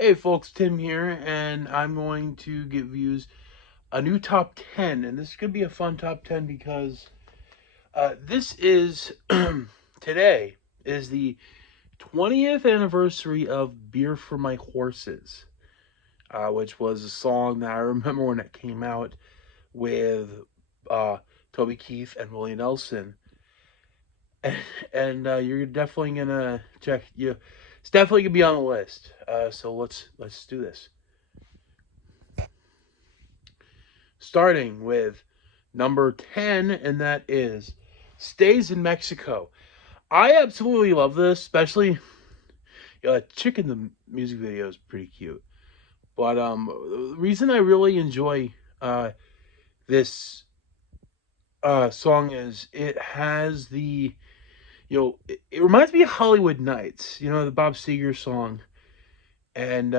Hey folks, Tim here, and I'm going to give you a new top 10. And this could be a fun top 10 because this is today is the 20th anniversary of Beer for My Horses, which was a song that I remember when it came out with uh, Toby Keith and Willie Nelson. And you're definitely gonna check you. It's definitely gonna be on the list. So let's do this. Starting with number 10, and that is Stays in Mexico. I absolutely love this, especially Chick in the music video is pretty cute. But the reason I really enjoy this song is it has the it reminds me of Hollywood Nights, the Bob Seger song, and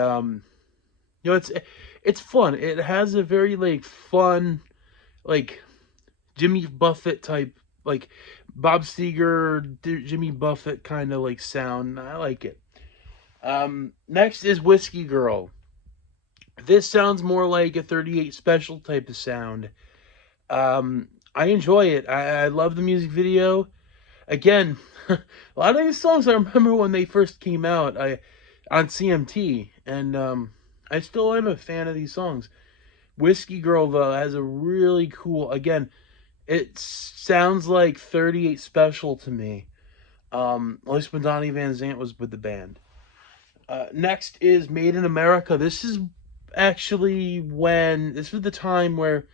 it's fun. It has a very like fun like Jimmy Buffett type, like Bob Seger, Jimmy Buffett kind of like sound. I like it. Next is Whiskey Girl. This sounds more like a 38 Special type of sound. I enjoy it. I love the music video. Again, a lot of these songs I remember when they first came out. On CMT, and I still am a fan of these songs. Whiskey Girl though has a really cool. Again, it sounds like 38 Special to me. At least when Donnie Van Zant was with the band. Next is Made in America. This is actually when this was the time where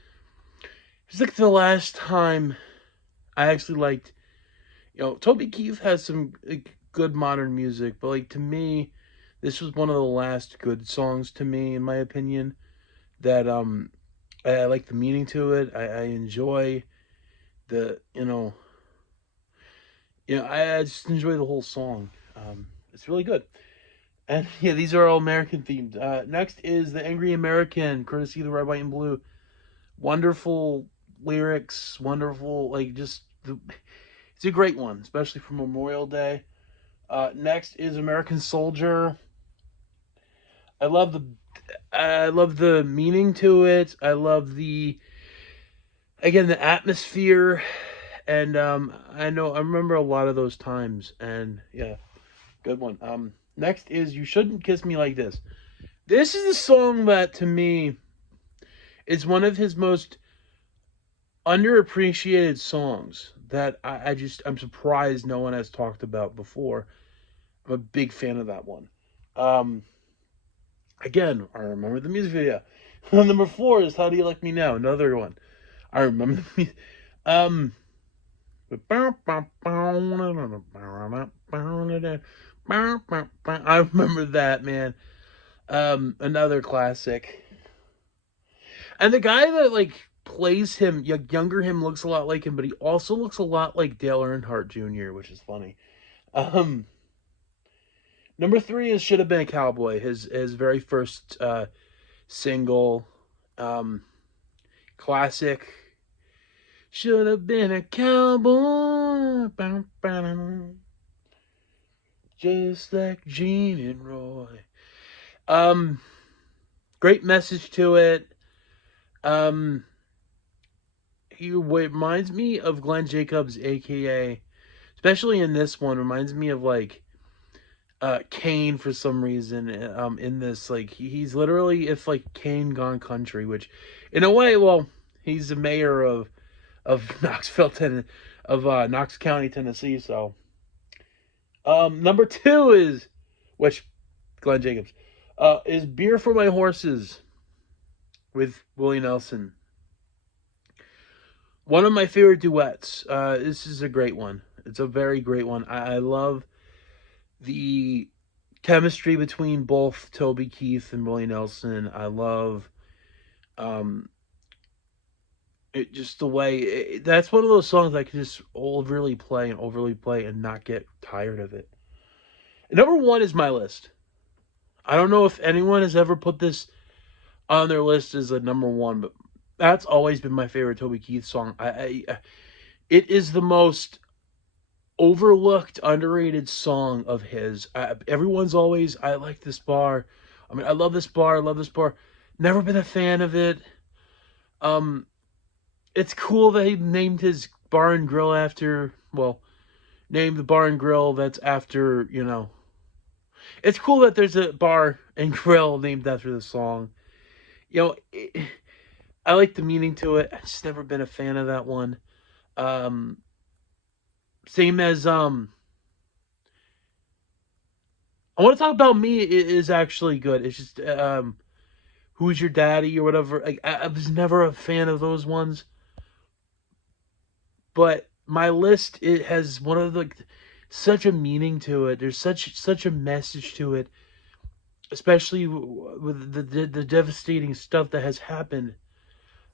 it's like the last time I actually liked. Toby Keith has some like, good modern music, but like to me, this was one of the last good songs to me, in my opinion. That I like the meaning to it. I enjoy the I just enjoy the whole song. It's really good. And yeah, these are all American themed. Next is The Angry American, courtesy of the Red, White, and Blue. Wonderful lyrics, wonderful, it's a great one, especially for Memorial Day. Next is American Soldier. I love the I love the meaning to it. I love the atmosphere, and I remember a lot of those times, and yeah, good one. Next is You Shouldn't Kiss Me Like This. This is a song that to me is one of his most underappreciated songs that I'm surprised no one has talked about before. I'm a big fan of that one. Um, Again, I remember the music video. Number 4 is How Do You Like Me Now? Another one. I remember the music. Um, I remember that, man. Another classic. And the guy that like plays him, younger him, looks a lot like him, but he also looks a lot like Dale Earnhardt Jr., which is funny. Um, Number 3 is Should Have Been a Cowboy. His very first single, um, classic. Should have been a cowboy, just like Gene and Roy. Um, Great message to it. Um, he reminds me of Glenn Jacobs, aka, especially in this one, reminds me of like Kane for some reason. In this, like he's literally if like Kane gone country, which, in a way, well, he's the mayor of Knoxville, Knox County, Tennessee. So, number 2 is which Glenn Jacobs, is Beer for My Horses with Willie Nelson. One of my favorite duets. This is a great one. It's a very great one. I love the chemistry between both Toby Keith and Willie Nelson. I love um it just the way that's one of those songs I can just overly play and not get tired of it. Number 1 is my list. I don't know if anyone has ever put this on their list as a number 1, but that's always been my favorite Toby Keith song. It is the most overlooked, underrated song of his. Everyone's always, I like this bar. I mean, I love this bar. I love this bar. Never been a fan of it. Um, it's cool that he named his bar and grill after, well, named the bar and grill that's after, it's cool that there's a bar and grill named after the song. I like the meaning to it. I just never been a fan of that one. Um, Same as I want to talk about me is actually good. It's just who's your daddy or whatever. Like I was never a fan of those ones, but my list it has one of the such a meaning to it. There's such a message to it, especially with the devastating stuff that has happened.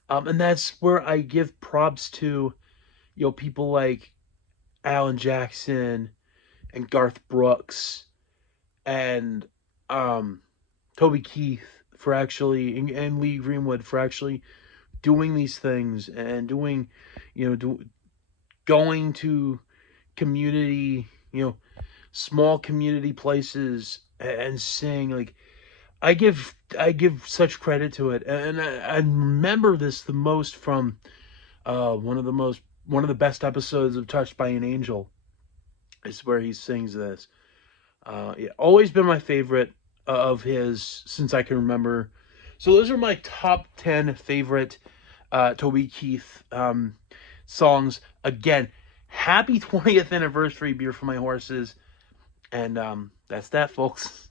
And that's where I give props to people like Alan Jackson and Garth Brooks and um, Toby Keith for actually and Lee Greenwood for actually doing these things and doing, going to community, small community places and saying like I give such credit to it, and I remember this the most from one of the best episodes of Touched by an Angel is where he sings this. Yeah, always been my favorite of his since I can remember. So those are my top 10 favorite Toby Keith songs. Again, happy 20th anniversary, Beer for My Horses. And that's that, folks.